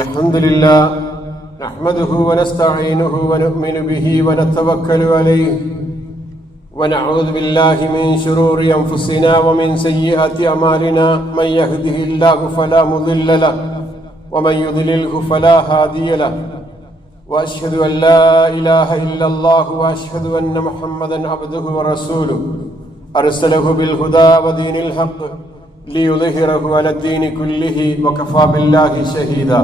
الحمد لله نحمده ونستعينه ونؤمن به ونتوكل عليه ونعوذ بالله من شرور أنفسنا ومن سيئات أعمالنا من يهده الله فلا مضل له ومن يضلله فلا هادي له وأشهد أن لا إله إلا الله وأشهد أن محمدا عبده ورسوله أرسله بالهدى ودين الحق ليظهره على الدين كله وكفى بالله شهيدا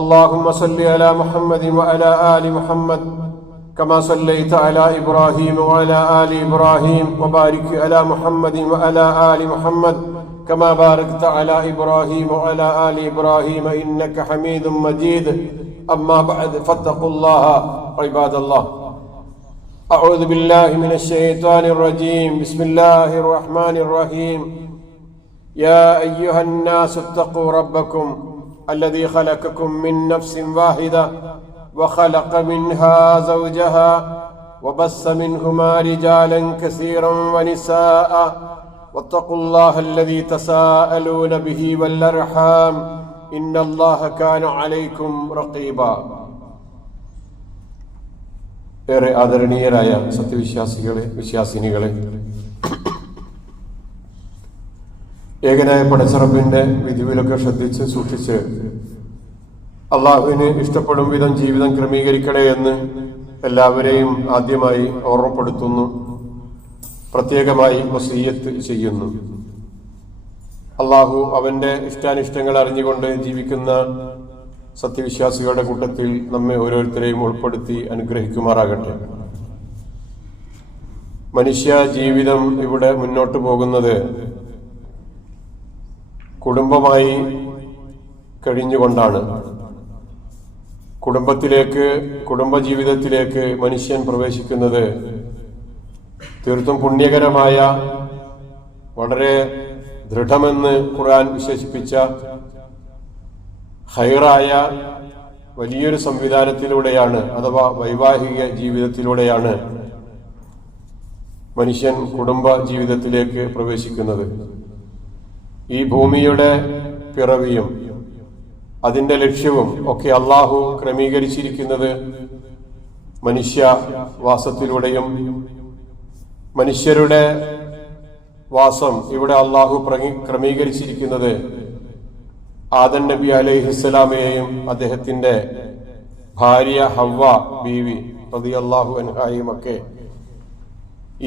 اللهم صل على محمد وعلى آل محمد كما صليت على إبراهيم وعلى آل إبراهيم وبارك على محمد وعلى آل محمد كما باركت على إبراهيم وعلى آل إبراهيم إنك حميد مجيد أما بعد فاتقوا الله عباد الله أعوذ بالله من الشيطان الرجيم بسم الله الرحمن الرحيم يا أيها الناس اتقوا ربكم الذي خلقكم من نفس واحدة وخلق منها زوجها وبث منهما رجالا كثيرا ونساء واتقوا الله الذي تساءلون به والأرحام إن الله كان عليكم رقيبا ഏറെ ആദരണീയരായ സത്യവിശ്വാസികളെ വിശ്വാസിനികളെ, ഏകനായ പടച്ചറബിന്റെ വിധിവിലൊക്കെ ശ്രദ്ധിച്ച് സൂക്ഷിച്ച് അള്ളാഹുവിന് ഇഷ്ടപ്പെടും വിധം ജീവിതം ക്രമീകരിക്കണേ എന്ന് എല്ലാവരെയും ആദ്യമായി ഓർമ്മപ്പെടുത്തുന്നു, പ്രത്യേകമായി വസിയ്യത്ത് ചെയ്യുന്നു. അള്ളാഹു അവന്റെ ഇഷ്ടാനിഷ്ടങ്ങൾ അറിഞ്ഞുകൊണ്ട് ജീവിക്കുന്ന സത്യവിശ്വാസികളുടെ കൂട്ടത്തിൽ നമ്മെ ഓരോരുത്തരെയും ഉൾപ്പെടുത്തി അനുഗ്രഹിക്കുമാറാകട്ടെ. മനുഷ്യ ജീവിതം ഇവിടെ മുന്നോട്ട് പോകുന്നത് കുടുംബമായി കഴിഞ്ഞുകൊണ്ടാണ്. കുടുംബജീവിതത്തിലേക്ക് മനുഷ്യൻ പ്രവേശിക്കുന്നത് തീർത്തും പുണ്യകരമായ, വളരെ ദൃഢമെന്ന് ഖുർആൻ വിശേഷിപ്പിച്ച ഹൈറായ വലിയൊരു സംവിധാനത്തിലൂടെയാണ്, അഥവാ വൈവാഹിക ജീവിതത്തിലൂടെയാണ് മനുഷ്യൻ കുടുംബ ജീവിതത്തിലേക്ക് പ്രവേശിക്കുന്നത്. ഈ ഭൂമിയുടെ പിറവിയും അതിന്റെ ലക്ഷ്യവും ഒക്കെ അള്ളാഹു ക്രമീകരിച്ചിരിക്കുന്നത് മനുഷ്യവാസത്തിലൂടെയും, മനുഷ്യരുടെ വാസം ഇവിടെ അള്ളാഹു ക്രമീകരിച്ചിരിക്കുന്നത് ആദം നബി അലൈഹിസ്സലാമയെയും അദ്ദേഹത്തിന്റെ ഭാര്യ ഹവ്വ ബീവി റളിയല്ലാഹു അൻഹായും ഒക്കെ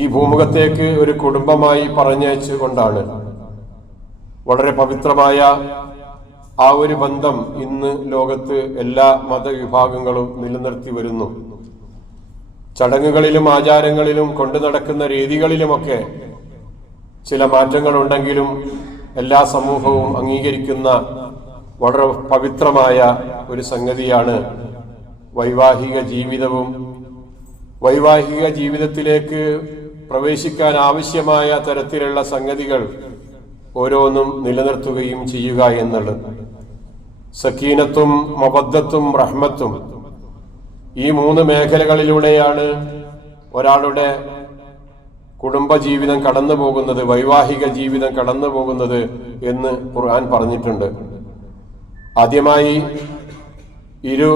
ഈ ഭൂമുഖത്തേക്ക് ഒരു കുടുംബമായി പറഞ്ഞയച്ചുകൊണ്ടാണ്. വളരെ പവിത്രമായ ആ ഒരു ബന്ധം ഇന്ന് ലോകത്ത് എല്ലാ മതവിഭാഗങ്ങളും നിലനിർത്തി വരുന്നു. ചടങ്ങുകളിലും ആചാരങ്ങളിലും കൊണ്ടു നടക്കുന്ന രീതികളിലുമൊക്കെ ചില മാറ്റങ്ങളുണ്ടെങ്കിലും എല്ലാ സമൂഹവും അംഗീകരിക്കുന്ന വളരെ പവിത്രമായ ഒരു സംഗതിയാണ് വൈവാഹിക ജീവിതവും. വൈവാഹിക ജീവിതത്തിലേക്ക് പ്രവേശിക്കാൻ ആവശ്യമായ തരത്തിലുള്ള സംഗതികൾ ഓരോന്നും നിലനിർത്തുകയും ചെയ്യുക എന്നുള്ളത്. സക്കീനത്തും മവദ്ദത്തും റഹ്മത്തും, ഈ മൂന്ന് മേഖലകളിലൂടെയാണ് ഒരാളുടെ കുടുംബജീവിതം കടന്നു പോകുന്നത്, വൈവാഹിക ജീവിതം കടന്നു പോകുന്നത് എന്ന് ഖുർആൻ പറഞ്ഞിട്ടുണ്ട്. ആദ്യമായി ഇരു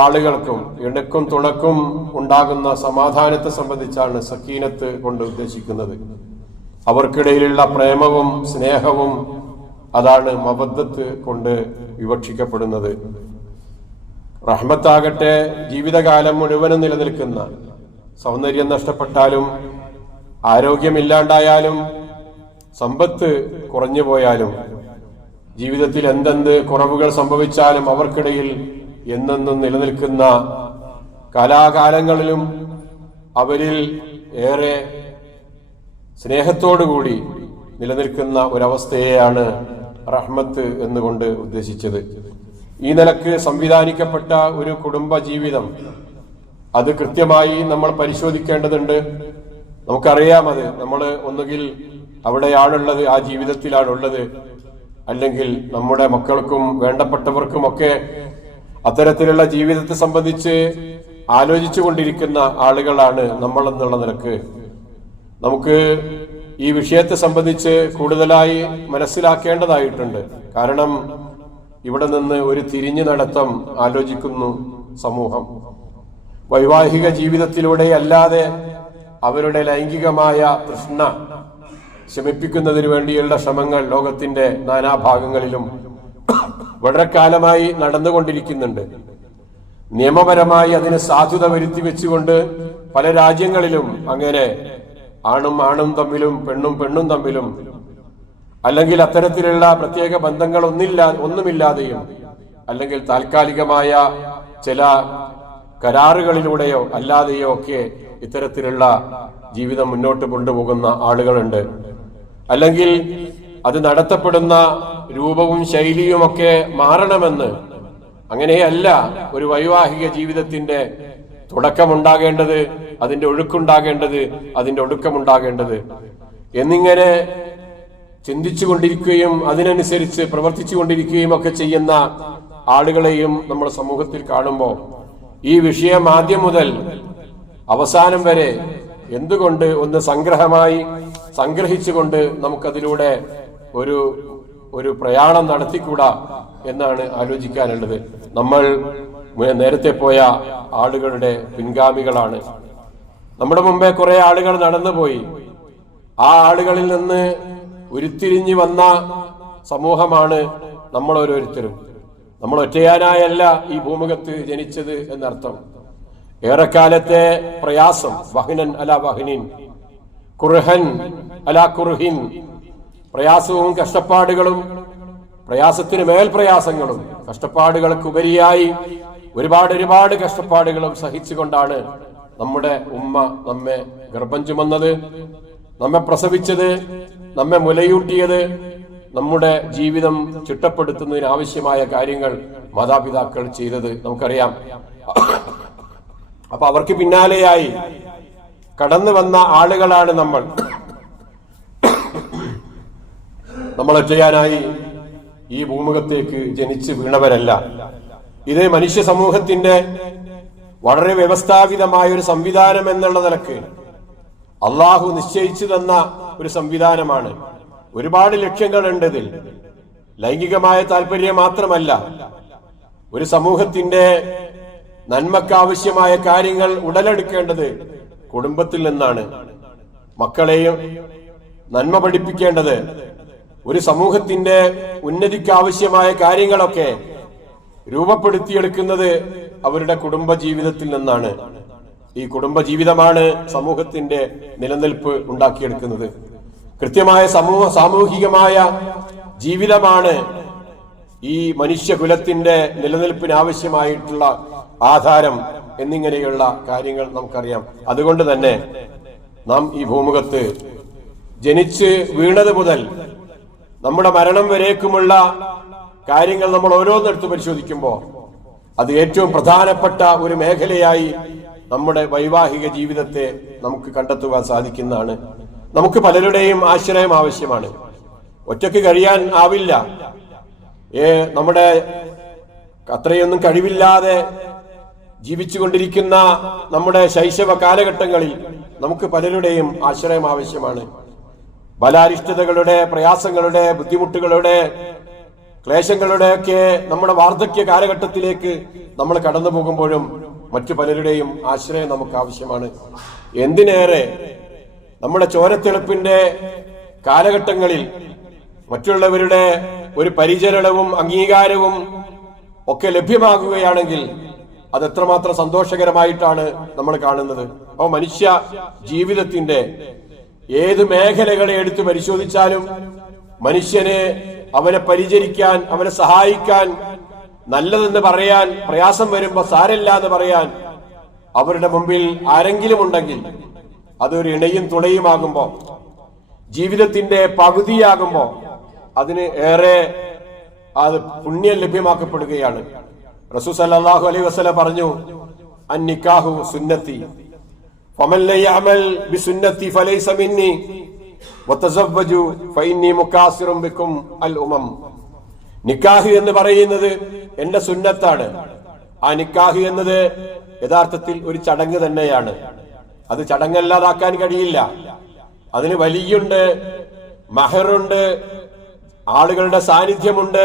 ആളുകൾക്കും ഇണക്കും തുണക്കും ഉണ്ടാകുന്ന സമാധാനത്തെ സംബന്ധിച്ചാണ് സക്കീനത്ത് കൊണ്ട് ഉദ്ദേശിക്കുന്നത്. അവർക്കിടയിലുള്ള പ്രേമവും സ്നേഹവും, അതാണ് മവദ്ദത്ത് കൊണ്ട് വിവക്ഷിക്കപ്പെടുന്നത്. റഹ്മത്താകട്ടെ ജീവിതകാലം മുഴുവനും നിലനിൽക്കുന്ന, സൗന്ദര്യം നഷ്ടപ്പെട്ടാലും ആരോഗ്യമില്ലാണ്ടായാലും സമ്പത്ത് കുറഞ്ഞു പോയാലും ജീവിതത്തിൽ എന്തെന്ത് കുറവുകൾ സംഭവിച്ചാലും അവർക്കിടയിൽ എന്നെന്നും നിലനിൽക്കുന്ന, കാലാകാലങ്ങളിലും അവരിൽ ഏറെ സ്നേഹത്തോടുകൂടി നിലനിൽക്കുന്ന ഒരവസ്ഥയെയാണ് റഹ്മത്ത് എന്നുകൊണ്ട് ഉദ്ദേശിച്ചത്. ഈ നിലക്ക് സംവിധാനിക്കപ്പെട്ട ഒരു കുടുംബ ജീവിതം, അത് കൃത്യമായി നമ്മൾ പരിശോധിക്കേണ്ടതുണ്ട്. നമുക്കറിയാം, അത് നമ്മൾ ഒന്നുകിൽ അവിടെയാണുള്ളത്, ആ ജീവിതത്തിലാണുള്ളത്, അല്ലെങ്കിൽ നമ്മുടെ മക്കൾക്കും വേണ്ടപ്പെട്ടവർക്കുമൊക്കെ അത്തരത്തിലുള്ള ജീവിതത്തെ സംബന്ധിച്ച് ആലോചിച്ചു കൊണ്ടിരിക്കുന്ന ആളുകളാണ് നമ്മൾ എന്നുള്ള നിലക്ക് നമുക്ക് ഈ വിഷയത്തെ സംബന്ധിച്ച് കൂടുതലായി മനസ്സിലാക്കേണ്ടതായിട്ടുണ്ട്. കാരണം ഇവിടെ നിന്ന് ഒരു തിരിഞ്ഞു നടത്തം ആലോചിക്കുന്നു സമൂഹം. വൈവാഹിക ജീവിതത്തിലൂടെ അല്ലാതെ അവരുടെ ലൈംഗികമായ തൃഷ്ണ ശമിപ്പിക്കുന്നതിന് വേണ്ടിയുള്ള ശ്രമങ്ങൾ ലോകത്തിന്റെ നാനാഭാഗങ്ങളിലും വളരെ കാലമായി നടന്നുകൊണ്ടിരിക്കുന്നുണ്ട്. നിയമപരമായി അതിന് സാധുത വരുത്തി വെച്ചുകൊണ്ട് പല രാജ്യങ്ങളിലും അങ്ങനെ ആണും തമ്മിലും പെണ്ണും തമ്മിലും അല്ലെങ്കിൽ അത്തരത്തിലുള്ള പ്രത്യേക ബന്ധങ്ങൾ ഒന്നുമില്ലാതെയും അല്ലെങ്കിൽ താൽക്കാലികമായ ചില കരാറുകളിലൂടെയോ അല്ലാതെയോ ഒക്കെ ഇത്തരത്തിലുള്ള ജീവിതം മുന്നോട്ട് കൊണ്ടുപോകുന്ന ആളുകളുണ്ട്. അല്ലെങ്കിൽ അത് നടത്തപ്പെടുന്ന രൂപവും ശൈലിയുമൊക്കെ മാറണമെന്ന്, അങ്ങനെയല്ല ഒരു വൈവാഹിക ജീവിതത്തിന്റെ തുടക്കമുണ്ടാകേണ്ടത്, അതിന്റെ ഒഴുക്കുണ്ടാകേണ്ടത്, അതിന്റെ ഒടുക്കമുണ്ടാകേണ്ടത് എന്നിങ്ങനെ ചിന്തിച്ചു കൊണ്ടിരിക്കുകയും അതിനനുസരിച്ച് പ്രവർത്തിച്ചു കൊണ്ടിരിക്കുകയും ഒക്കെ ചെയ്യുന്ന ആളുകളെയും നമ്മുടെ സമൂഹത്തിൽ കാണുമ്പോൾ ഈ വിഷയം ആദ്യം മുതൽ അവസാനം വരെ എന്തുകൊണ്ട് ഒന്ന് സംഗ്രഹിച്ചുകൊണ്ട് നമുക്കതിലൂടെ ഒരു പ്രയാണം നടത്തിക്കൂടാ എന്നാണ് ആലോചിക്കാനുള്ളത്. നമ്മൾ നേരത്തെ പോയ ആളുകളുടെ പിൻഗാമികളാണ്. നമ്മുടെ മുമ്പേ കുറെ ആളുകൾ നടന്നുപോയി. ആ ആളുകളിൽ നിന്ന് ഉരുത്തിരിഞ്ഞു വന്ന സമൂഹമാണ് നമ്മൾ ഓരോരുത്തരും. നമ്മൾ ഒറ്റയാനായല്ല ഈ ഭൂമുഖത്ത് ജനിച്ചത് എന്നർത്ഥം. ഏറെക്കാലത്തെ പ്രയാസം, വഹ്നൻ അല വഹ്നിൻ, കുർഹൻ അല കുർഹിൻ, പ്രയാസവും കഷ്ടപ്പാടുകളും പ്രയാസത്തിന് മേൽ പ്രയാസങ്ങളും കഷ്ടപ്പാടുകൾക്കുപരിയായി ഒരുപാട് കഷ്ടപ്പാടുകളും സഹിച്ചുകൊണ്ടാണ് നമ്മുടെ ഉമ്മ നമ്മെ ഗർഭം ചുമന്നത്, നമ്മെ പ്രസവിച്ചത്, നമ്മെ മുലയൂട്ടിയത്, നമ്മുടെ ജീവിതം ചിട്ടപ്പെടുത്തുന്നതിന് ആവശ്യമായ കാര്യങ്ങൾ മാതാപിതാക്കൾ ചെയ്തത് നമുക്കറിയാം. അപ്പൊ അവർക്ക് പിന്നാലെയായി കടന്നു വന്ന ആളുകളാണ് നമ്മൾ. ഒറ്റയാനായി ഈ ഭൂമുഖത്തേക്ക് ജനിച്ച് വീണവരല്ല. ഇത് മനുഷ്യ സമൂഹത്തിന്റെ വളരെ വ്യവസ്ഥാപിതമായ ഒരു സംവിധാനം എന്നുള്ള നിലക്ക് അള്ളാഹു നിശ്ചയിച്ചു തന്ന ഒരു സംവിധാനമാണ്. ഒരുപാട് ലക്ഷ്യങ്ങളുണ്ട് ഇതിൽ. ലൈംഗികമായ താല്പര്യം മാത്രമല്ല, ഒരു സമൂഹത്തിന്റെ നന്മക്കാവശ്യമായ കാര്യങ്ങൾ ഉടലെടുക്കേണ്ടത് കുടുംബത്തിൽ നിന്നാണ്. മക്കളെയും നന്മ പഠിപ്പിക്കേണ്ടത്, ഒരു സമൂഹത്തിന്റെ ഉന്നതിക്കാവശ്യമായ കാര്യങ്ങളൊക്കെ രൂപപ്പെടുത്തിയെടുക്കുന്നത് അവരുടെ കുടുംബ ജീവിതത്തിൽ നിന്നാണ്. ഈ കുടുംബ ജീവിതമാണ് സമൂഹത്തിന്റെ നിലനിൽപ്പ് ഉണ്ടാക്കിയെടുക്കുന്നത്. കൃത്യമായ സാമൂഹികമായ ജീവിതമാണ് ഈ മനുഷ്യകുലത്തിന്റെ നിലനിൽപ്പിന് ആവശ്യമായിട്ടുള്ള ആധാരം എന്നിങ്ങനെയുള്ള കാര്യങ്ങൾ നമുക്കറിയാം. അതുകൊണ്ട് തന്നെ നാം ഈ ഭൂമുഖത്ത് ജനിച്ച് വീണത് മുതൽ നമ്മുടെ മരണം വരേക്കുമുള്ള കാര്യങ്ങൾ നമ്മൾ ഓരോന്നെടുത്ത് പരിശോധിക്കുമ്പോൾ അത് ഏറ്റവും പ്രധാനപ്പെട്ട ഒരു മേഖലയായി നമ്മുടെ വൈവാഹിക ജീവിതത്തെ നമുക്ക് കണ്ടെത്തുവാൻ സാധിക്കുന്നതാണ്. നമുക്ക് പലരുടെയും ആശ്രയം ആവശ്യമാണ്. ഒറ്റയ്ക്ക് കഴിയാൻ ആവില്ല. നമ്മുടെ അത്രയൊന്നും കഴിവില്ലാതെ ജീവിച്ചുകൊണ്ടിരിക്കുന്ന നമ്മുടെ ശൈശവ കാലഘട്ടങ്ങളിൽ നമുക്ക് പലരുടെയും ആശ്രയം ആവശ്യമാണ്. ബലാരിഷ്ടതകളുടെ, പ്രയാസങ്ങളുടെ, ബുദ്ധിമുട്ടുകളുടെ, ക്ലേശങ്ങളുടെ ഒക്കെ നമ്മുടെ വാർദ്ധക്യ കാലഘട്ടത്തിലേക്ക് നമ്മൾ കടന്നു പോകുമ്പോഴും മറ്റു പലരുടെയും ആശ്രയം നമുക്ക് ആവശ്യമാണ്. എന്തിനേറെ നമ്മുടെ ചോരത്തിളപ്പിന്റെ കാലഘട്ടങ്ങളിൽ മറ്റുള്ളവരുടെ ഒരു പരിചരണവും അംഗീകാരവും ഒക്കെ ലഭ്യമാകുകയാണെങ്കിൽ അത് എത്രമാത്രം സന്തോഷകരമായിട്ടാണ് നമ്മൾ കാണുന്നത്. അപ്പോൾ മനുഷ്യ ജീവിതത്തിന്റെ ഏത് മേഖലകളെ എടുത്ത് പരിശോധിച്ചാലും മനുഷ്യനെ അവനെ പരിചരിക്കാൻ, അവനെ സഹായിക്കാൻ, നല്ലതെന്ന് പറയാൻ, പ്രയാസം വരുമ്പോ സാരല്ല എന്ന് പറയാൻ അവരുടെ മുമ്പിൽ ആരെങ്കിലും ഉണ്ടെങ്കിൽ അതൊരു ഇണയും തുണയുമാകുമ്പോ, ജീവിതത്തിന്റെ പകുതിയാകുമ്പോ അതിന് ഏറെ അത് പുണ്യം ലഭ്യമാക്കപ്പെടുകയാണ്. റസൂൽ സല്ലല്ലാഹു അലൈഹി വസല്ലം പറഞ്ഞു, അന്നിക്കാഹു സുന്നത്തി ഫമൻ ല യഅമൽ ബിസുന്നത്തി ഫലൈസ മിന്നി വതസവ്വജു ഫഇന്നി മുകാസിറും ബിക്കും അൽ ഉമം. നിക്കാഹ് എന്ന് പറയുന്നത് എന്റെ സുന്നത്താണ്. ആ നിക്കാഹ് എന്നത് യഥാർത്ഥത്തിൽ ഒരു ചടങ്ങ് തന്നെയാണ്. അത് ചടങ്ങല്ലാതാക്കാൻ കഴിയില്ല. അതിന് വലിയുണ്ട്, മഹറുണ്ട്, ആളുകളുടെ സാന്നിധ്യമുണ്ട്,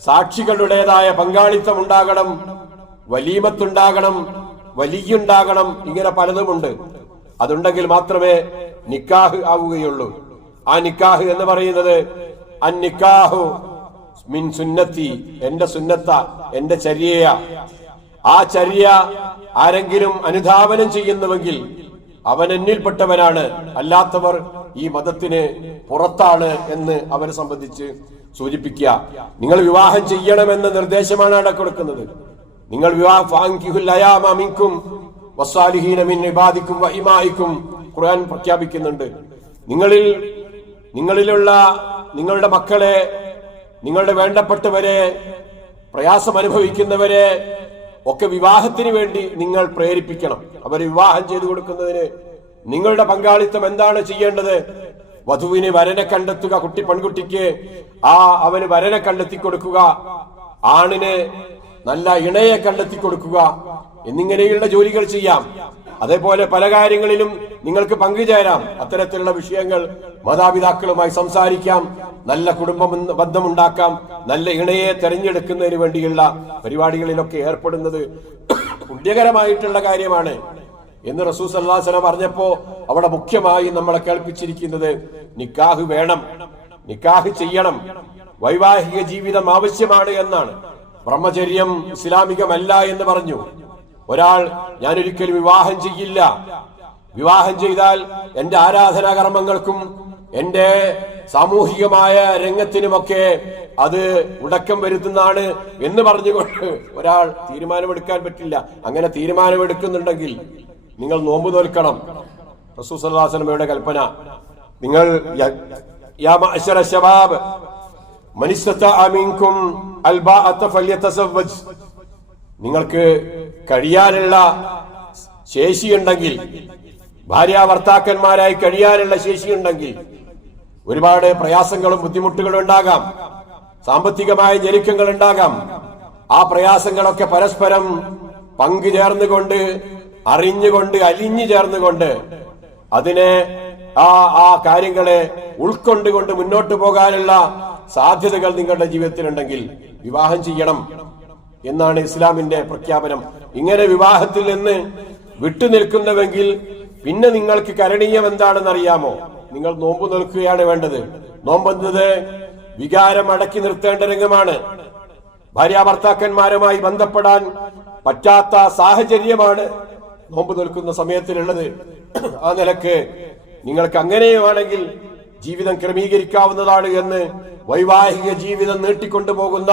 സാക്ഷികളുടേതായ പങ്കാളിത്തം ഉണ്ടാകണം, വലീമത്തുണ്ടാകണം, വലിയുണ്ടാകണം, ഇങ്ങനെ പലതുമുണ്ട്. അതുണ്ടെങ്കിൽ മാത്രമേ നിക്കാഹ് ആവുകയുള്ളൂ. ആ നിക്കാഹ് എന്ന് പറയുന്നത് അന്നിക്കാഹു മിൻ സുന്നത്തി, എന്റെ സുന്നത്ത, എന്റെ ചര്യ. ആ ചര്യ ആരെങ്കിലും അനുധാവനം ചെയ്യുന്നുവെങ്കിൽ അവൻ എന്നിൽപ്പെട്ടവനാണ്, അല്ലാത്തവർ ഈ മതത്തിന് പുറത്താണ് എന്ന് അവരെ സംബന്ധിച്ച് സൂചിപ്പിക്കുക. നിങ്ങൾ വിവാഹം ചെയ്യണമെന്ന നിർദ്ദേശമാണ് അവിടെ കൊടുക്കുന്നത്. നിങ്ങൾ ഖുർആൻ പ്രഖ്യാപിക്കുന്നുണ്ട്. നിങ്ങളിലുള്ള നിങ്ങളുടെ മക്കളെ, നിങ്ങളുടെ വേണ്ടപ്പെട്ടവരെ, പ്രയാസം അനുഭവിക്കുന്നവരെ ഒക്കെ വിവാഹത്തിന് വേണ്ടി നിങ്ങൾ പ്രേരിപ്പിക്കണം. അവരെ വിവാഹം ചെയ്തു കൊടുക്കുന്നതിന് നിങ്ങളുടെ പങ്കാളിത്തം എന്താണ് ചെയ്യേണ്ടത്? വധുവിന് വരനെ കണ്ടെത്തുക, പെൺകുട്ടിക്ക് അവന് വരനെ കണ്ടെത്തി കൊടുക്കുക, ആണിന് നല്ല ഇണയെ കണ്ടെത്തി കൊടുക്കുക, എന്നിങ്ങനെയുള്ള ജോലികൾ ചെയ്യാം. അതേപോലെ പല കാര്യങ്ങളിലും നിങ്ങൾക്ക് പങ്കുചേരാം. അത്തരത്തിലുള്ള വിഷയങ്ങൾ മാതാപിതാക്കളുമായി സംസാരിക്കാം, നല്ല കുടുംബ ബന്ധമുണ്ടാക്കാം, നല്ല ഇണയെ തെരഞ്ഞെടുക്കുന്നതിന് വേണ്ടിയുള്ള പരിപാടികളിലൊക്കെ ഏർപ്പെടുന്നത് പുണ്യകരമായിട്ടുള്ള കാര്യമാണ് എന്ന് റസൂൽ സല്ലല്ലാഹു അലൈഹി വസല്ലം പറഞ്ഞപ്പോ അവിടെ മുഖ്യമായി നമ്മളെ കേൾപ്പിച്ചിരിക്കുന്നത് നിക്കാഹ് വേണം, നിക്കാഹ് ചെയ്യണം, വൈവാഹിക ജീവിതം ആവശ്യമാണ് എന്നാണ്. ബ്രഹ്മചര്യം ഇസ്ലാമികമല്ല എന്ന് പറഞ്ഞു. ഒരാൾ ഞാനൊരിക്കലും വിവാഹം ചെയ്യില്ല, വിവാഹം ചെയ്താൽ എന്റെ ആരാധനാകർമ്മങ്ങൾക്കും എന്റെ സാമൂഹികമായ രംഗത്തിനുമൊക്കെ അത് മുടക്കം വരുത്തുന്നതാണ് എന്ന് പറഞ്ഞുകൊണ്ട് ഒരാൾ തീരുമാനമെടുക്കാൻ പറ്റില്ല. അങ്ങനെ തീരുമാനമെടുക്കുന്നുണ്ടെങ്കിൽ നിങ്ങൾ നോമ്പ് നോൽക്കണം. റസൂൽ സല്ലല്ലാഹു അലൈഹി വസല്ലമയുടെ കൽപ്പന, നിങ്ങൾ യാ മഅ്ശറ ശബാബ് മൻ ഇസ്തതഅ മിൻകും അൽബാഅത ഫല്യതസവ്വജ്, നിങ്ങൾക്ക് കഴിയാനുള്ള ശേഷിയുണ്ടെങ്കിൽ, ഭാര്യ ഭർത്താക്കന്മാരായി കഴിയാനുള്ള ശേഷിയുണ്ടെങ്കിൽ, ഒരുപാട് പ്രയാസങ്ങളും ബുദ്ധിമുട്ടുകളും ഉണ്ടാകാം, സാമ്പത്തികമായ ഞെരുക്കങ്ങൾ ഉണ്ടാകാം. ആ പ്രയാസങ്ങളൊക്കെ പരസ്പരം പങ്കുചേർന്നുകൊണ്ട്, അറിഞ്ഞുകൊണ്ട്, അലിഞ്ഞു ചേർന്നുകൊണ്ട് അതിനെ ആ കാര്യങ്ങളെ ഉൾക്കൊണ്ടുകൊണ്ട് മുന്നോട്ട് പോകാനുള്ള സാധ്യതകൾ നിങ്ങളുടെ ജീവിതത്തിലുണ്ടെങ്കിൽ വിവാഹം ചെയ്യണം എന്നാണ് ഇസ്ലാമിന്റെ പ്രഖ്യാപനം. ഇങ്ങനെ വിവാഹത്തിൽ നിന്ന് വിട്ടുനിൽക്കുന്നുവെങ്കിൽ പിന്നെ നിങ്ങൾക്ക് കരണീയം എന്താണെന്ന് അറിയാമോ? നിങ്ങൾ നോമ്പ് നിൽക്കുകയാണ് വേണ്ടത്. നോമ്പെന്നത് വികാരം അടക്കി നിർത്തേണ്ട രംഗമാണ്. ഭാര്യാഭർത്താക്കന്മാരുമായി ബന്ധപ്പെടാൻ പറ്റാത്ത സാഹചര്യമാണ് നോമ്പ് നിൽക്കുന്ന സമയത്തിലുള്ളത്. ആ നിലക്ക് നിങ്ങൾക്ക് അങ്ങനെയുമാണെങ്കിൽ ജീവിതം ക്രമീകരിക്കാവുന്നതാണ് എന്ന് വൈവാഹിക ജീവിതം നീട്ടിക്കൊണ്ടുപോകുന്ന,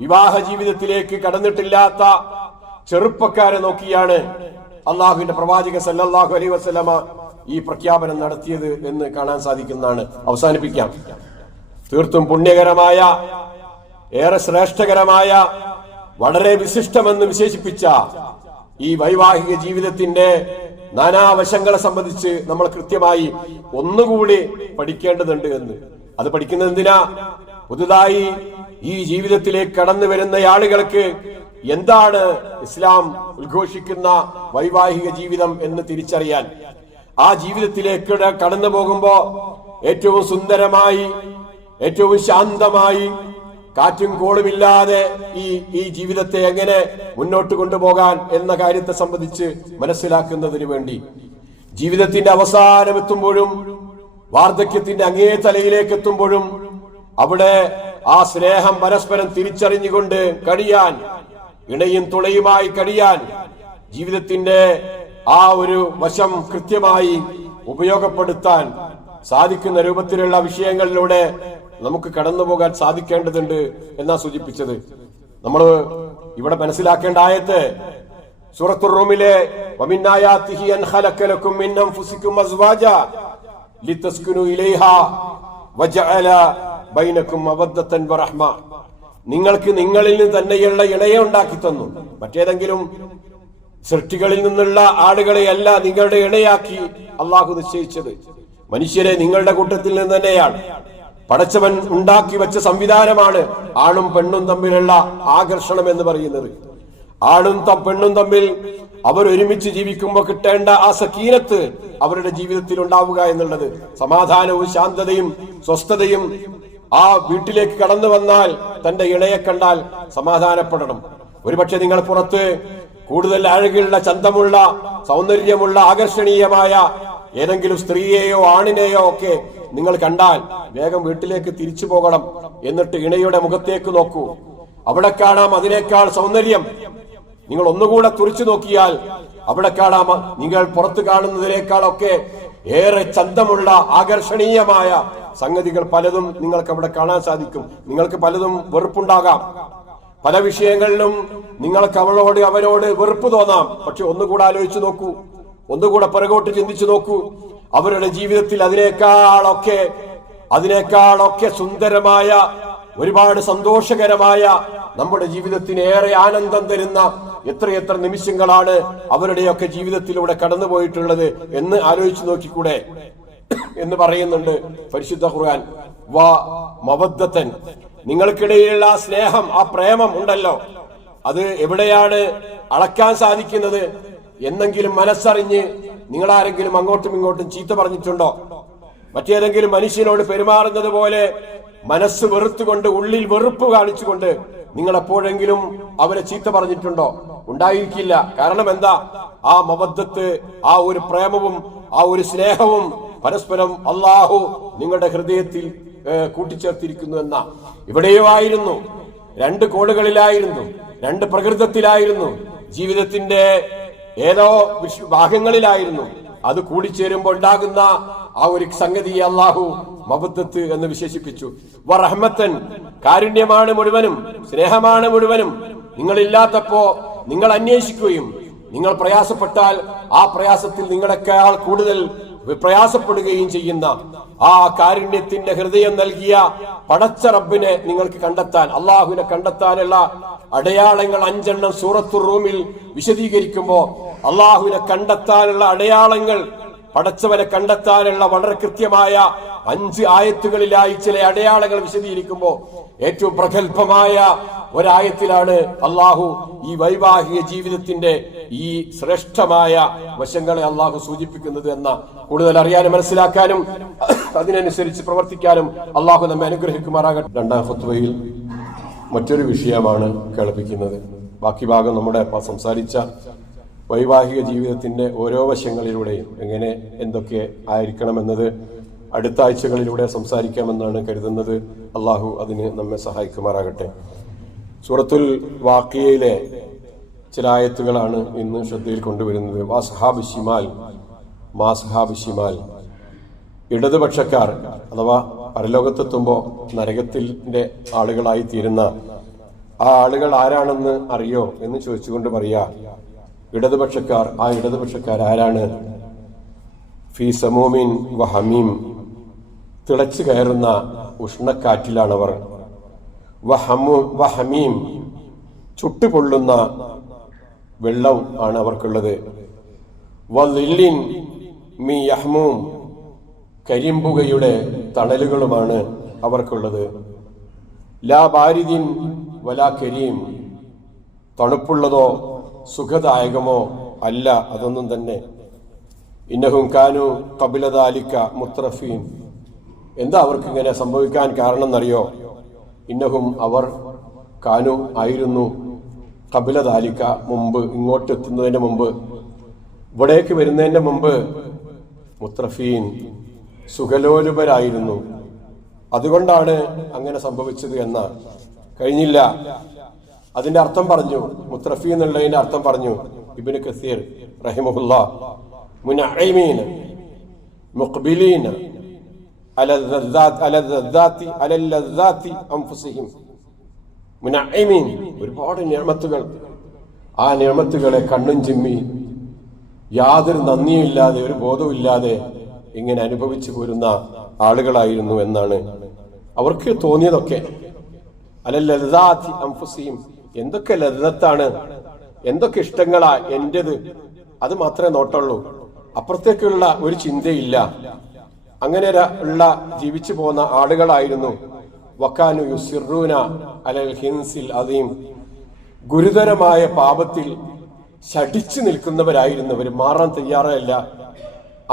വിവാഹ ജീവിതത്തിലേക്ക് കടന്നിട്ടില്ലാത്ത ചെറുപ്പക്കാരെ നോക്കിയാണ് അള്ളാഹുവിന്റെ പ്രവാചകൻ സല്ലല്ലാഹു അലൈഹി വസല്ലമ ഈ പ്രഖ്യാപനം നടത്തിയത് എന്ന് കാണാൻ സാധിക്കുന്നതാണ്. അവസാനിപ്പിക്കാം. തീർത്തും പുണ്യകരമായ, ഏറെ ശ്രേഷ്ഠകരമായ, വളരെ വിശിഷ്ടമെന്ന് വിശേഷിപ്പിച്ച ഈ വൈവാഹിക ജീവിതത്തിന്റെ നാനാവശങ്ങളെ സംബന്ധിച്ച് നമ്മൾ കൃത്യമായി ഒന്നുകൂടി പഠിക്കേണ്ടതുണ്ട് എന്ന്. അത് പഠിക്കുന്നത് എന്തിനാ? പുതുതായി ഈ ജീവിതത്തിലേക്ക് കടന്നു വരുന്ന ആളുകൾക്ക് എന്താണ് ഇസ്ലാം ഉദ്ഘോഷിക്കുന്ന വൈവാഹിക ജീവിതം എന്ന് തിരിച്ചറിയാൻ, ആ ജീവിതത്തിലേക്ക് കടന്നു പോകുമ്പോ ഏറ്റവും സുന്ദരമായി, ഏറ്റവും ശാന്തമായി, കാറ്റും കോളുമില്ലാതെ ഈ ജീവിതത്തെ എങ്ങനെ മുന്നോട്ട് കൊണ്ടുപോകാൻ എന്ന കാര്യത്തെ സംബന്ധിച്ച് മനസ്സിലാക്കുന്നതിന് വേണ്ടി, ജീവിതത്തിന്റെ അവസാനമെത്തുമ്പോഴും വാർദ്ധക്യത്തിന്റെ അങ്ങേ തലയിലേക്ക് എത്തുമ്പോഴും അവിടെ ആ സ്നേഹം പരസ്പരം തിരിച്ചറിഞ്ഞുകൊണ്ട് കഴിയാൻ, ഇണയും തുണയുമായി കഴിയാൻ, ജീവിതത്തിന്റെ ആ ഒരു വശം കൃത്യമായി ഉപയോഗപ്പെടുത്താൻ സാധിക്കുന്ന രൂപത്തിലുള്ള വിഷയങ്ങളിലൂടെ നമുക്ക് കടന്നുപോകാൻ സാധിക്കേണ്ടതുണ്ട് എന്നാ സൂചിപ്പിച്ചത്. നമ്മൾ ഇവിടെ മനസ്സിലാക്കേണ്ട ആയത്ത് സൂറത്തുർ റൂമിലെ വമിൻ ആയാതിഹി അൻ ഖലഖ ലക്കും മിൻ അൻഫുസികും അസ്വാജ ലിതസ്കുനു ഇലൈഹാ വജഅല ബൈനകും മവദ്ദതൻ വറഹ്മ, നിങ്ങൾക്ക് നിങ്ങളിൽ നിന്ന് തന്നെയുള്ള ഇണയെ ഉണ്ടാക്കി തന്നു. മറ്റേതെങ്കിലും സൃഷ്ടികളിൽ നിന്നുള്ള ആളുകളെയല്ല നിങ്ങളുടെ ഇണയാക്കി അള്ളാഹു നിശ്ചയിച്ചത്. മനുഷ്യരെ നിങ്ങളുടെ കൂട്ടത്തിൽ നിന്ന് തന്നെയാണ്. പടച്ചവൻ ഉണ്ടാക്കി വെച്ച സംവിധാനമാണ് ആണും പെണ്ണും തമ്മിലുള്ള ആകർഷണം എന്ന് പറയുന്നത്. ആണും പെണ്ണും തമ്മിൽ അവർ ഒരുമിച്ച് ജീവിക്കുമ്പോൾ കിട്ടേണ്ട ആ സക്കീനത്ത് അവരുടെ ജീവിതത്തിൽ ഉണ്ടാവുക എന്നുള്ളത്, സമാധാനവും ശാന്തതയും സ്വസ്ഥതയും ആ വീട്ടിലേക്ക് കടന്നു വന്നാൽ തന്റെ ഇണയെ കണ്ടാൽ സമാധാനപ്പെടണം. ഒരുപക്ഷെ നിങ്ങൾ പുറത്ത് കൂടുതൽ അഴകുള്ള, ചന്തമുള്ള, സൗന്ദര്യമുള്ള, ആകർഷണീയമായ ഏതെങ്കിലും സ്ത്രീയെയോ ആണിനെയോ ഒക്കെ നിങ്ങൾ കണ്ടാൽ വേഗം വീട്ടിലേക്ക് തിരിച്ചു പോകണം. എന്നിട്ട് ഇണയുടെ മുഖത്തേക്ക് നോക്കൂ. അവിടെ കാണാം അതിനേക്കാൾ സൗന്ദര്യം. നിങ്ങൾ ഒന്നുകൂടെ തുറിച്ചു നോക്കിയാൽ അവിടെ കാണാം നിങ്ങൾ പുറത്ത് കാണുന്നതിനേക്കാളൊക്കെ ഏറെ ചന്തമുള്ള, ആകർഷണീയമായ സംഗതികൾ പലതും നിങ്ങൾക്ക് അവിടെ കാണാൻ സാധിക്കും. നിങ്ങൾക്ക് പലതും വെറുപ്പുണ്ടാകാം. പല വിഷയങ്ങളിലും നിങ്ങൾക്ക് അവനോട് വെറുപ്പ് തോന്നാം. പക്ഷെ ഒന്നുകൂടെ ആലോചിച്ചു നോക്കൂ, ഒന്നുകൂടെ പിറകോട്ട് ചിന്തിച്ചു നോക്കൂ. അവരുടെ ജീവിതത്തിൽ അതിനേക്കാളൊക്കെ സുന്ദരമായ, ഒരുപാട് സന്തോഷകരമായ, നമ്മുടെ ജീവിതത്തിന് ഏറെ ആനന്ദം തരുന്ന എത്രയെത്ര നിമിഷങ്ങളാണ് അവരുടെയൊക്കെ ജീവിതത്തിലൂടെ കടന്നുപോയിട്ടുള്ളത് എന്ന് ആലോചിച്ചു നോക്കിക്കൂടെ എന്ന് പറയുന്നുണ്ട് പരിശുദ്ധ ഖുർആൻ. വാ മവദ്ദത്തൻ, നിങ്ങൾക്കിടയിലുള്ള ആ സ്നേഹം, ആ പ്രേമം ഉണ്ടല്ലോ, അത് എവിടെയാണ് അളക്കാൻ സാധിക്കുന്നത്? എന്നെങ്കിലും മനസ്സറിഞ്ഞ് നിങ്ങൾ ആരെങ്കിലും അങ്ങോട്ടും ഇങ്ങോട്ടും ചീത്ത പറഞ്ഞിട്ടുണ്ടോ? മറ്റേതെങ്കിലും മനുഷ്യനോട് പെരുമാറുന്നത് പോലെ മനസ്സ് വെറുത്തുകൊണ്ട്, ഉള്ളിൽ വെറുപ്പ് കാണിച്ചുകൊണ്ട് നിങ്ങൾ എപ്പോഴെങ്കിലും അവരെ ചീത്ത പറഞ്ഞിട്ടുണ്ടോ? ഉണ്ടായിരിക്കില്ല. കാരണം എന്താ? ആ മവദ്ദത്ത്, ആ ഒരു പ്രേമവും ആ ഒരു സ്നേഹവും പരസ്പരം അള്ളാഹു നിങ്ങളുടെ ഹൃദയത്തിൽ കൂട്ടിച്ചേർത്തിരിക്കുന്നു എന്ന. ഇവിടെയോ ആയിരുന്നു, രണ്ട് കോണുകളിലായിരുന്നു, രണ്ട് പ്രകൃതത്തിലായിരുന്നു, ജീവിതത്തിന്റെ ഏതോ ഭാഗങ്ങളിലായിരുന്നു. അത് കൂടിച്ചേരുമ്പോൾ ഉണ്ടാകുന്ന ആ ഒരു സംഗതിയെ അള്ളാഹു മവദ്ദത്ത് എന്ന് വിശേഷിപ്പിച്ചു. വറഹ്മത്തൻ, കാരുണ്യമാണ് മുഴുവനും, സ്നേഹമാണ് മുഴുവനും. നിങ്ങളില്ലാത്തപ്പോ നിങ്ങൾ അന്വേഷിക്കുകയും നിങ്ങൾ പ്രയാസപ്പെട്ടാൽ ആ പ്രയാസത്തിൽ നിങ്ങളെക്കാൾ കൂടുതൽ പ്രയാസപ്പെടുകയും ചെയ്യുന്ന ആ കാരുണ്യത്തിന്റെ ഹൃദയം നൽകിയ പടച്ച റബ്ബിനെ നിങ്ങൾക്ക് കണ്ടെത്താൻ, അള്ളാഹുവിനെ കണ്ടെത്താനുള്ള അടയാളങ്ങൾ 5 സൂറത്തുർ റൂമിൽ വിശദീകരിക്കുമ്പോ അള്ളാഹുവിനെ കണ്ടെത്താനുള്ള അടയാളങ്ങൾ, പടച്ചവനെ കണ്ടെത്താനുള്ള വളരെ കൃത്യമായ 5 ആയത്തുകളിലായി ചില അടയാളങ്ങൾ വിശദീകരിക്കുമ്പോൾ ഏറ്റവും പ്രഗത്ഭമായ ഒരായത്തിലാണ് അള്ളാഹു ഈ വൈവാഹിക ജീവിതത്തിന്റെ ഈ ശ്രേഷ്ഠമായ വശങ്ങളെ അള്ളാഹു സൂചിപ്പിക്കുന്നത് എന്ന. കൂടുതൽ അറിയാനും മനസ്സിലാക്കാനും അതിനനുസരിച്ച് പ്രവർത്തിക്കാനും അള്ളാഹു നമ്മെ അനുഗ്രഹിക്കുമാറാകട്ടെ. 2ാം ഖുത്ബയിൽ മറ്റൊരു വിഷയമാണ് കേൾപ്പിക്കുന്നത്. ബാക്കി ഭാഗം നമ്മുടെ സംസാരിച്ച വൈവാഹിക ജീവിതത്തിന്റെ ഓരോ വശങ്ങളിലൂടെയും എങ്ങനെ എന്തൊക്കെ ആയിരിക്കണമെന്നത് അടുത്ത ആഴ്ചകളിലൂടെ സംസാരിക്കാമെന്നാണ് കരുതുന്നത്. അള്ളാഹു അതിന് നമ്മെ സഹായിക്കുമാറാകട്ടെ. സൂറത്തുൽ വാഖിയയിലെ ചില ആയത്തുകളാണ് ഇന്ന് ശ്രദ്ധയിൽ കൊണ്ടുവരുന്നത്. വാസ്ഹാബ് ഷിമാൽ, മാസ്ഹാബ് ഷിമാൽ, ഇടതുപക്ഷക്കാർ അഥവാ പരലോകത്തെത്തുമ്പോൾ നരകത്തിന്റെ ആളുകളായി തീരുന്ന ആ ആളുകൾ ആരാണെന്ന് അറിയോ എന്ന് ചോദിച്ചുകൊണ്ട് പറയാ, ഇടതുപക്ഷക്കാർ. ആ ഇടതുപക്ഷക്കാർ ആരാണ്? ഫീ സമൂമിൻ വഹമീം, തിളച്ചു കയറുന്ന ഉഷ്ണക്കാറ്റിലാണവർ. വഹമീം, ചുട്ടുപൊള്ളുന്ന വെള്ളം ആണ് അവർക്കുള്ളത്. വളില്ലിൻ മീ യഹ്മൂം, കരിമ്പുകയുടെ തണലുകളുമാണ് അവർക്കുള്ളത്. ലാ ബാരിദിൻ വലാ കരീം, തണുപ്പുള്ളതോ സുഖദായകമോ അല്ല, അതൊന്നും തന്നെ. ഇന്നഹും കാനു ഖബല ദാലിക മുത്രഫീൻ, എന്താ അവർക്ക് ഇങ്ങനെ സംഭവിക്കാൻ കാരണം എന്നറിയോ? ഇന്നഹും, അവർ, കാനു ആയിരുന്നു, ഖബല ദാലിക, മുമ്പ്, ഇങ്ങോട്ട് എത്തുന്നതിന് മുമ്പ്, ഇവിടേക്ക് വരുന്നതിന്റെ മുമ്പ്, മുത്രഫീൻ, സുഖലോലുപരായിരുന്നു. അതുകൊണ്ടാണ് അങ്ങനെ സംഭവിച്ചത് എന്ന. കഴിഞ്ഞില്ല, അതിന്റെ അർത്ഥം പറഞ്ഞു. മുത്രഫീൻ എന്നുള്ളതിന്റെ അർത്ഥം പറഞ്ഞു ഇബ്നു കസീർ റഹിമഹുല്ലാ. മുനഈമീന മുഖ്ബിലീന അലല്ലദാത്തി അൻഫുസിഹിം. മുനഈമീൻ, ഒരുപാട് നിഅമത്തുകൾ. ആ നിഅമത്തുകളെ കണ്ണും ചിമ്മി യാതൊരു നന്ദിയുമില്ലാതെ, ഒരു ബോധവുമില്ലാതെ ഇങ്ങനെ അനുഭവിച്ചു പോരുന്ന ആളുകളായിരുന്നു എന്നാണ് അവർക്ക് തോന്നിയതൊക്കെ. അലല്ലദാത്തി അൻഫുസിഹിം, എന്തൊക്കെ ലദ്ദത്താണ്, എന്തൊക്കെ ഇഷ്ടങ്ങളാ എന്റേത്, അത് മാത്രമേ നോട്ടുള്ളൂ, അപ്പുറത്തേക്കുള്ള ഒരു ചിന്തയില്ല. അങ്ങനെ ഉള്ള ജീവിച്ചു പോകുന്ന ആളുകളായിരുന്നു. വക്കാനു യുസിറൂന അലൽ ഹിൻസിൽ അദീം, ഗുരുതരമായ പാപത്തിൽ ശഠിച്ചു നിൽക്കുന്നവരായിരുന്നവർ, മാറാൻ തയ്യാറല്ല,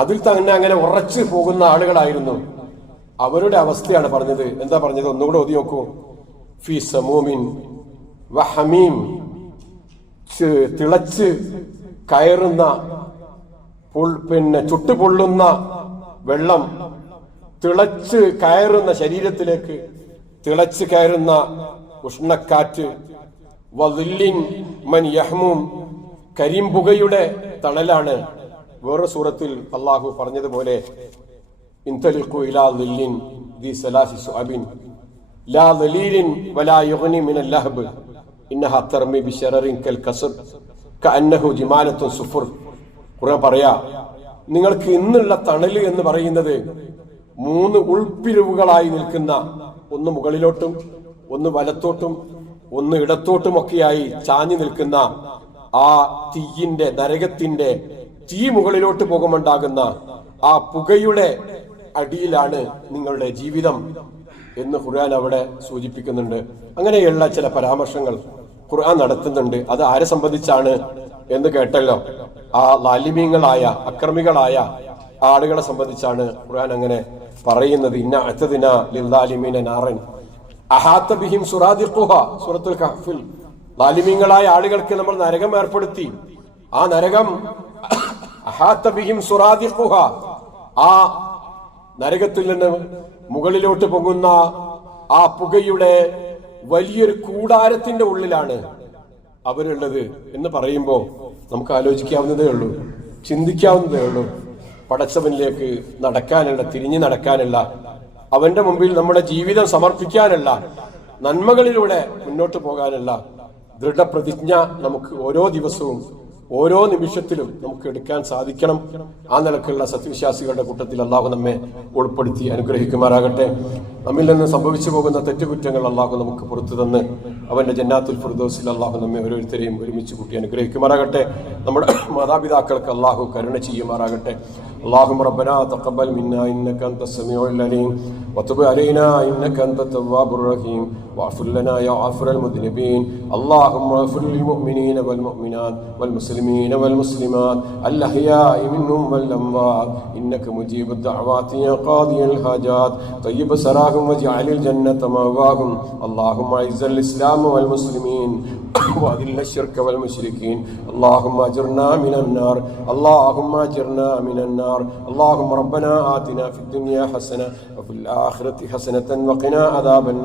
അതിൽ തന്നെ അങ്ങനെ ഉറച്ചു പോകുന്ന ആളുകളായിരുന്നു. അവരുടെ അവസ്ഥയാണ് പറഞ്ഞത്. എന്താ പറഞ്ഞത്? ഒന്നുകൂടെ ഓതി നോക്കൂ. ഫി സമൂമിൻ വഹമീം, തിളച്ച് കയറുന്ന ചുട്ടുപൊള്ളുന്ന വെള്ളം, തിളച്ച് കയറുന്ന ശരീരത്തിലേക്ക് തിളച്ച് കയറുന്ന ഉഷ്ണക്കാറ്റ്, വദില്ലിൻ മൻ യഹ്മൂം, കരിമ്പുകയുടെ തണലാണ്. വേറെ സൂറത്തിൽ അള്ളാഹു പറഞ്ഞതുപോലെ ഇൻതലിഖു ഇലാ ദില്ലിൻ ദി സലാസി സുഅബിൻ ലാ ദലീലിൻ വലാ യുഗ്നി മിനൽ ലഹബ് ഇന്നഹാ തർമി ബിശററിൻ കൽ കസ്ർ കഅന്നഹു ജിമാലത്തുൻ സുഫർ. ഖുർആൻ പറയാ, നിങ്ങൾക്ക് ഇന്നുള്ള തണല് എന്ന് പറയുന്നത് 3 ഉൾപ്പിരിവുകളായി നിൽക്കുന്ന, ഒന്ന് മുകളിലോട്ടും ഒന്ന് വലത്തോട്ടും ഒന്ന് ഇടത്തോട്ടുമൊക്കെയായി ചാഞ്ഞു നിൽക്കുന്ന ആ തീയിന്റെ, നരകത്തിന്റെ തീ മുകളിലോട്ട് പോകുമുണ്ടാകുന്ന ആ പുകയുടെ അടിയിലാണ് നിങ്ങളുടെ ജീവിതം എന്ന് ഖുർആൻ അവിടെ സൂചിപ്പിക്കുന്നുണ്ട്. അങ്ങനെയുള്ള ചില പരാമർശങ്ങൾ ഖുർആൻ നടത്തുന്നുണ്ട്. അത് ആരെ സംബന്ധിച്ചാണ് എന്ന് കേട്ടല്ലോ, ആ ലാലിമീങ്ങളായ അക്രമികളായ ആളുകളെ സംബന്ധിച്ചാണ് ഖുർആൻ അങ്ങനെ പറയുന്നത്. ഇന്ന അഅ്തദ്നാ ലിൽദാലിമീന നാറൻ അഹാത്ത ബിഹിം സുറാദിഖുഹ, സൂറത്തുൽ കഹ്ഫിൽ. ലാലിമീങ്ങളായ ആളുകൾക്ക് നമ്മൾ നരകം ഏർപ്പെടുത്തി. ആ നരകം അഹാത്ത ബിഹിം സുറാദിഖുഹ, ആ നരകത്തിൽ നിന്ന് മുകളിലോട്ട് പൊങ്ങുന്ന ആ പുകയുടെ വലിയൊരു കൂടാരത്തിന്റെ ഉള്ളിലാണ് അവരുള്ളത് എന്ന് പറയുമ്പോൾ നമുക്ക് ആലോചിക്കാവുന്നതേ ഉള്ളൂ, ചിന്തിക്കാവുന്നതേ ഉള്ളൂ. പടച്ചവനിലേക്ക് നടക്കാനുള്ള, തിരിഞ്ഞു നടക്കാനുള്ള, അവന്റെ മുമ്പിൽ നമ്മുടെ ജീവിതം സമർപ്പിക്കാനുള്ള, നന്മകളിലൂടെ മുന്നോട്ട് പോകാനുള്ള ദൃഢപ്രതിജ്ഞ നമുക്ക് ഓരോ ദിവസവും ഓരോ നിമിഷത്തിലും നമുക്ക് എടുക്കാൻ സാധിക്കണം. ആ നിലക്കുള്ള സത്യവിശ്വാസികളുടെ കൂട്ടത്തിൽ അള്ളാഹു നമ്മെ ഉൾപ്പെടുത്തി അനുഗ്രഹിക്കുമാറാകട്ടെ. നമ്മിൽ നിന്ന് സംഭവിച്ചു പോകുന്ന തെറ്റുകുറ്റങ്ങൾ അള്ളാഹു നമുക്ക് പുറത്തു തന്ന് അവന്റെ ജന്നാത്തുൽ ഫിർദൗസിൽ അള്ളാഹു നമ്മെ ഓരോരുത്തരെയും ഒരുമിച്ച് കൂട്ടി അനുഗ്രഹിക്കുമാറാകട്ടെ. നമ്മുടെ മാതാപിതാക്കൾക്ക് അള്ളാഹു കരുണ ചെയ്യുമാറാകട്ടെ. اللهم ربنا تقبل منا إنك أنت السميع العليم وتب علينا إنك أنت التواب الرحيم واغفر لنا يا غافر المذنبين. اللهم اغفر للمؤمنين والمؤمنات والمسلمين والمسلمات الأحياء منهم والأموات إنك مجيب الدعوات يا قاضي الحاجات. طيب سراهم واجعل الجنة مأواهم. اللهم أعز الإسلام والمسلمين وأذل الشرك والمشركين. اللهم أجرنا من النار، اللهم أجرنا من النار. اللهم ربنا آتنا في الدنيا حسنة وفي الآخرة حسنة وقنا عذاب النار.